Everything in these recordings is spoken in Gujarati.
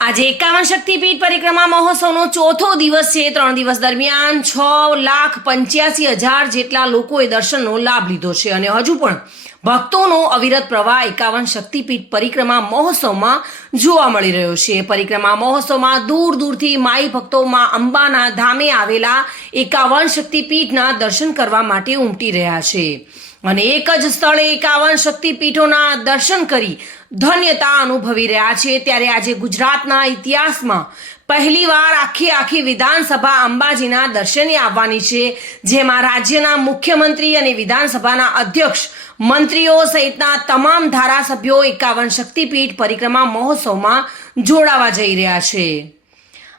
આજે 51 શક્તિપીઠ પરિક્રમા મહોત્સવનો ચોથો દિવસ છે। 3 દિવસ દરમિયાન 6,85,000 જેટલા લોકોએ દર્શનનો લાભ લીધો છે અને હજુ પણ ભક્તોનો અવિરત પ્રવાહ 51 શક્તિપીઠ પરિક્રમા મહોત્સવમાં જોવા મળી રહ્યો છે। પરિક્રમા મહોત્સવમાં દૂર દૂરથી માઈ ભક્તો માં અંબાના ધામે આવેલા 51 શક્તિપીઠના દર્શન કરવા માટે ઉમટી રહ્યા છે અને એક જ સ્થળે 51 શક્તિપીઠોના દર્શન કરી ધન્યતા અનુભવી રહ્યા છે। ત્યારે આજે ગુજરાતના ઇતિહાસમાં પહેલીવાર આખી વિધાનસભા અંબાજીના દર્શને આવવાની છે, જેમાં રાજ્યના મુખ્યમંત્રી અને વિધાનસભાના અધ્યક્ષ, મંત્રીઓ સહિતના તમામ ધારાસભ્યો 51 શક્તિપીઠ પરિક્રમા મહોત્સવમાં જોડાવા જઈ રહ્યા છે।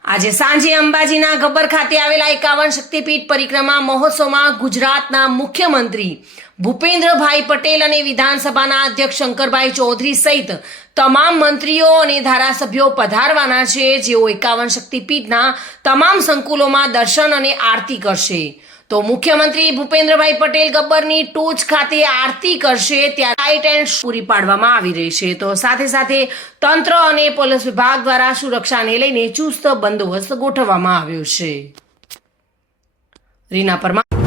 આજે સાંજે અંબાજીના ગબ્બર ખાતે આવેલા 51 શક્તિપીઠ પરિક્રમા મહોત્સવમાં ગુજરાતના મુખ્યમંત્રી ભૂપેન્દ્રભાઈ પટેલ અને વિધાનસભાના અધ્યક્ષ શંકરભાઈ ચૌધરી સહિત તમામ મંત્રીઓ અને ધારાસભ્યો પધારવાના છે, જેઓ 51 શક્તિપીઠના તમામ સંકુલોમાં દર્શન અને આરતી કરશે। તો મુખ્યમંત્રી ભૂપેન્દ્રભાઈ પટેલ ગબ્બરની ટોચ ખાતે આરતી કરશે, ત્યારે લાઇટ એન્ડ પૂરી પાડવામાં આવી રહી છે। તો સાથે સાથે તંત્ર અને પોલીસ વિભાગ દ્વારા સુરક્ષાને લઈને ચુસ્ત બંદોબસ્ત ગોઠવવામાં આવ્યો છે। રીના પરમાર।